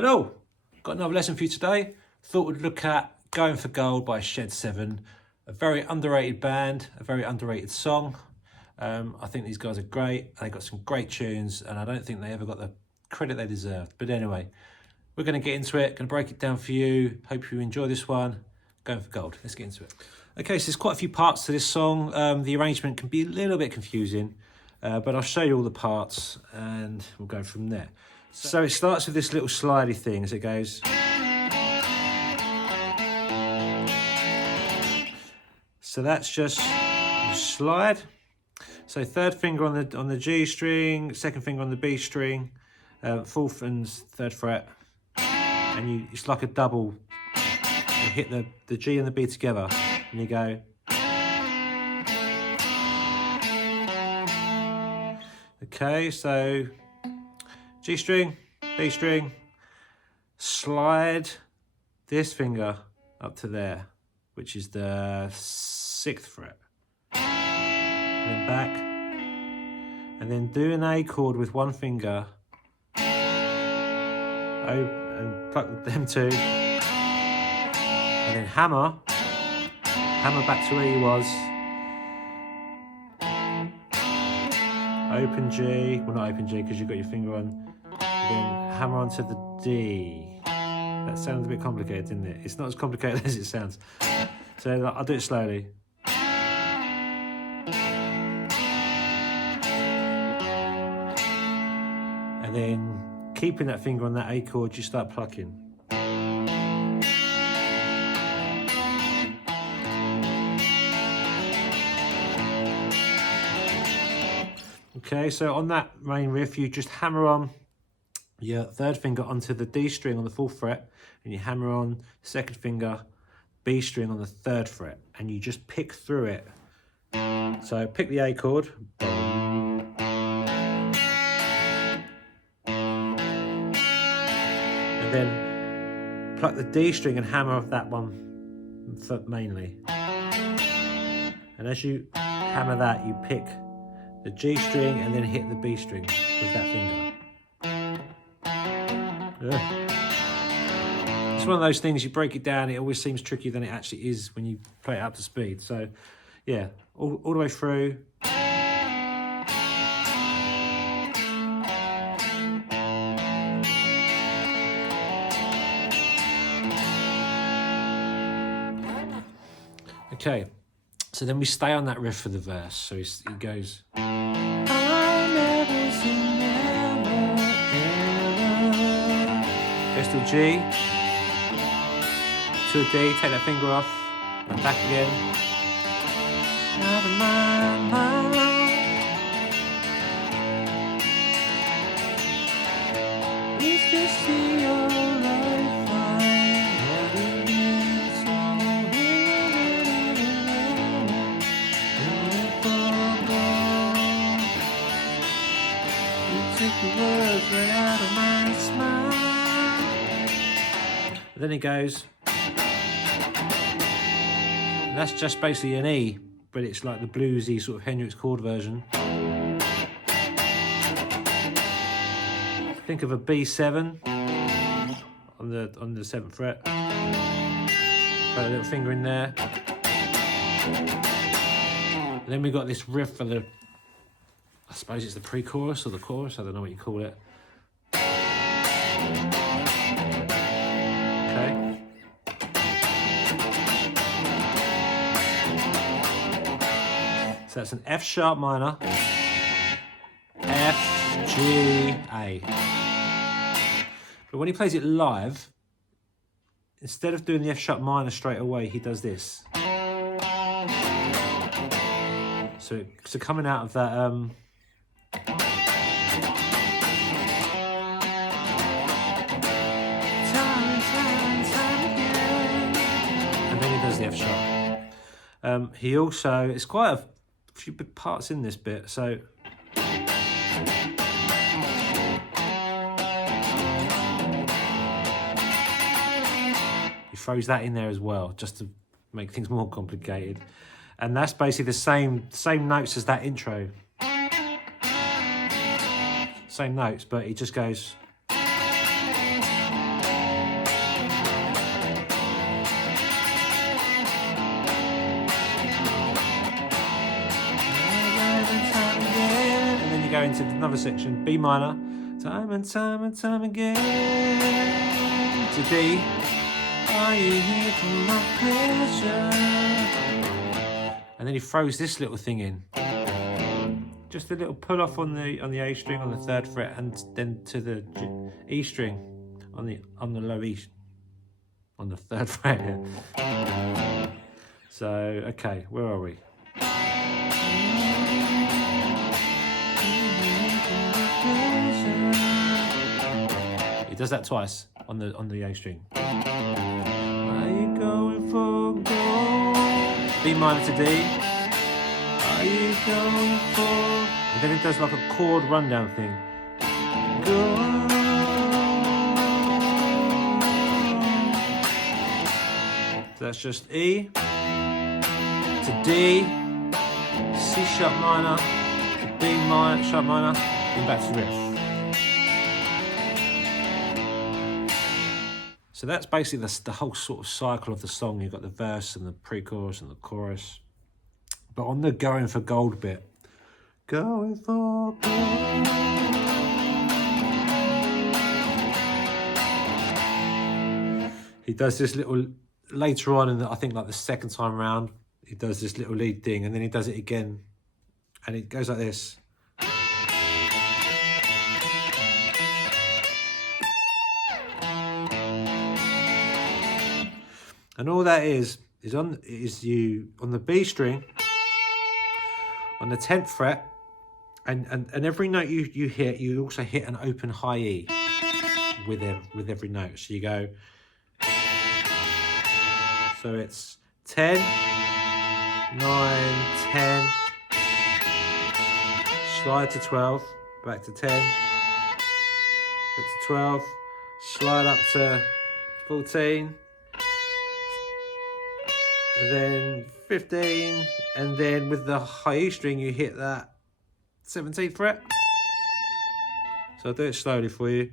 Hello, got another lesson for you today. Thought we'd look at Going for Gold by Shed 7, a very underrated band, a very underrated song. I think these guys are great. They got some great tunes and I don't think they ever got the credit they deserved. But anyway, we're going to get into it, going to break it down for you. Hope you enjoy this one. Going for Gold, let's get into it. Okay, so there's quite a few parts to this song. The arrangement can be a little bit confusing, but I'll show you all the parts and we'll go from there. So it starts with this little slidey thing as it goes. So that's just slide. So third finger on the G string, second finger on the B string, fourth and third fret, and it's like a double. You hit the G and the B together, and you go. Okay, so G string, B string, slide this finger up to there, which is the 6th fret, and then back, and then do an A chord with one finger, and pluck them two, and then hammer back to where you was, open G, well not open G because you've got your finger on, then hammer onto the D. That sounds a bit complicated, didn't it? It's not as complicated as it sounds. So I'll do it slowly. And then keeping that finger on that A chord, you start plucking. Okay, so on that main riff, you just hammer on your third finger onto the D string on the 4th fret, and you hammer on second finger, B string on the 3rd fret, and you just pick through it. So pick the A chord, and then pluck the D string and hammer that one mainly. And as you hammer that, you pick the G string and then hit the B string with that finger. It's one of those things, you break it down, it always seems trickier than it actually is when you play it up to speed. So yeah, all the way through. Okay, so then we stay on that riff for the verse. So he goes. Goes to a G, to a D, take that finger off, and back again. Out of my mind. Is this your the words right out of my smile. Then it goes, and that's just basically an E, but it's like the bluesy sort of Hendrix chord version. Think of a B7 on the 7th fret. Put a little finger in there. And then we got this riff for the, I suppose it's the pre-chorus or the chorus, I don't know what you call it. Okay. So that's an F sharp minor, F, G, A. But when he plays it live, instead of doing the F sharp minor straight away, he does this. So coming out of that, and then he does the F sharp. He also, it's quite a few big parts in this bit, so he throws that in there as well, just to make things more complicated. And that's basically the same notes as that intro. Same notes, but he just goes. go into another section, B minor, time and time and time again, to D. Are you here for my pleasure? And then he throws this little thing in. Just a little pull off on the A string on the 3rd fret, and then to the E string on the low E on the 3rd fret here. So okay, where are we? He does that twice on the A string. Are you going for gold? B minor to D. Are you going for? And then it does like a chord rundown thing. Gold. So that's just E to D, C sharp minor, to B minor, sharp minor, and back to riff. So that's basically the whole sort of cycle of the song. You've got the verse and the pre-chorus and the chorus. But on the going for gold bit, going for gold. He does this little, later on in I think like the 2nd time round, he does this little lead thing, and then he does it again. And it goes like this. And all that is you on the B string, on the 10th fret, and every note you hit, you also hit an open high E with every note. So you go, so it's 10, 9, 10, slide to 12, back to 10, back to 12, slide up to 14, then 15, and then with the high E string you hit that 17th fret. So I'll do it slowly for you.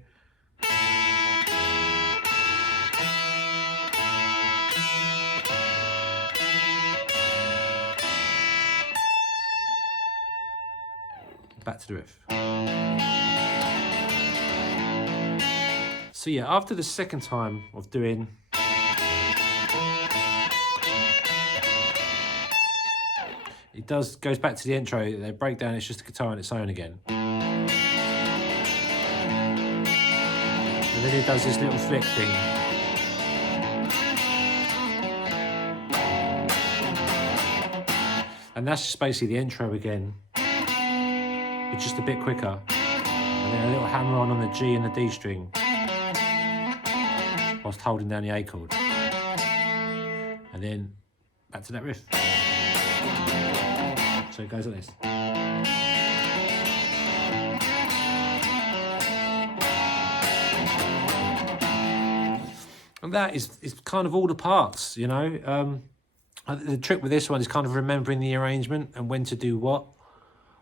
Back to the riff. So yeah, after the 2nd time of doing it goes back to the intro, they break down, it's just a guitar on its own again. And then it does this little flick thing. And that's just basically the intro again. It's just a bit quicker. And then a little hammer on the G and the D string whilst holding down the A chord. And then back to that riff. So it goes like this. And that is kind of all the parts, you know. The trick with this one is kind of remembering the arrangement and when to do what.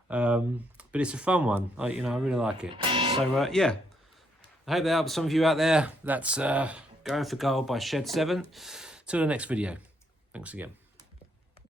But it's a fun one. I really like it. So yeah, I hope that helps some of you out there. That's Going for Gold by Shed 7. Till the next video. Thanks again.